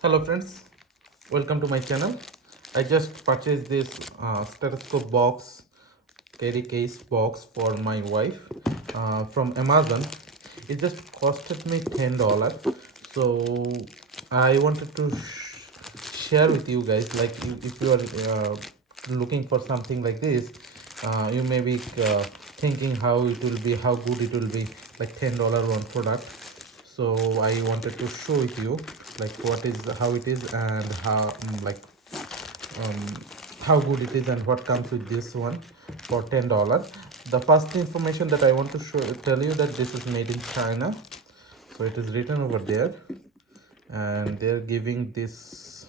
Hello friends, welcome to my channel. I just purchased this stethoscope box, carry case box for my wife from Amazon. It just costed me $10. So I wanted to share with you guys, like if you are looking for something like this, you may be thinking how it will be, how good it will be, like $10 one product. So I wanted to show it you, like what is, how it is, and how um, how good it is and what comes with this one for $10. The first information that I want to tell you that this is made in China. So it is written over there, and they're giving this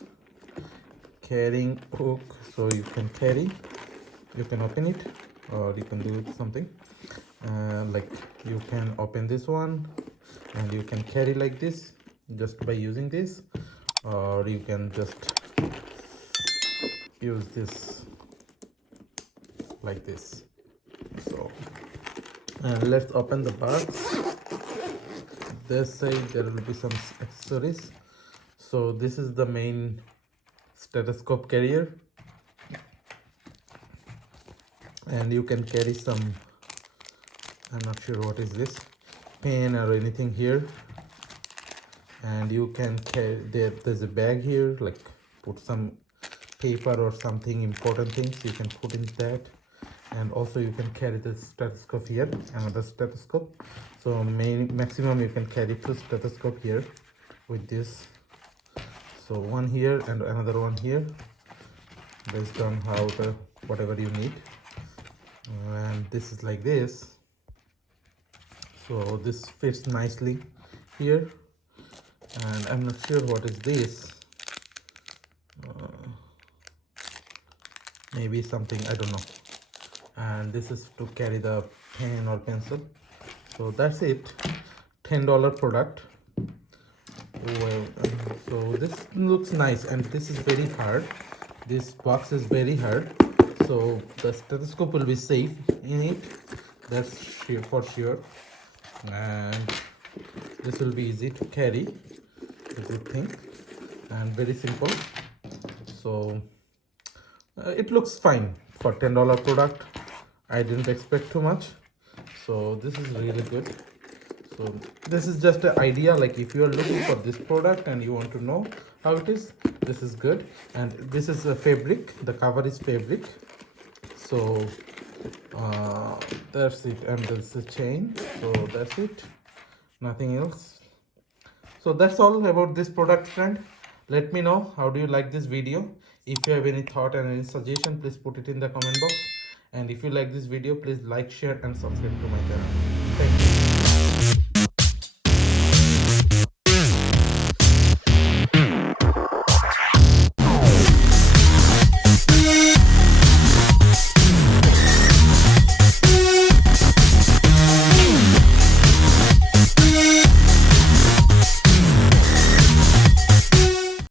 carrying hook, so you can carry, you can open it, or you can do something like you can open this one and you can carry like this just by using this, or you can just use this like this. So let's open the box. This side there will be some accessories. So this is the main stethoscope carrier, and you can carry some, I'm not sure what is this, pen or anything here. And you can carry, there's a bag here, like put some paper or something important things you can put in that. And also you can carry the stethoscope here, another stethoscope. So maximum you can carry 2 stethoscope here with this. So one here and another one here, based on how the whatever you need. And this is like this, so this fits nicely here. And I'm not sure what is this, maybe something, I don't know. And this is to carry the pen or pencil. So that's it, $10 product. Well, so this looks nice, and this is very hard. This box is very hard, so the stethoscope will be safe in it, that's sure, for sure. And this will be easy to carry, a good thing, and very simple. So it looks fine for $10 product. I didn't expect too much, so this is really good. So this is just an idea, like if you are looking for this product and you want to know how it is, this is good. And this is a fabric, the cover is fabric. So that's it, and there's a chain. So that's it, nothing else. So that's all about this product, friend. Let me know how do you like this video. If you have any thought and any suggestion, please put it in the comment box. And if you like this video, please like, share and subscribe to my channel. Thank you.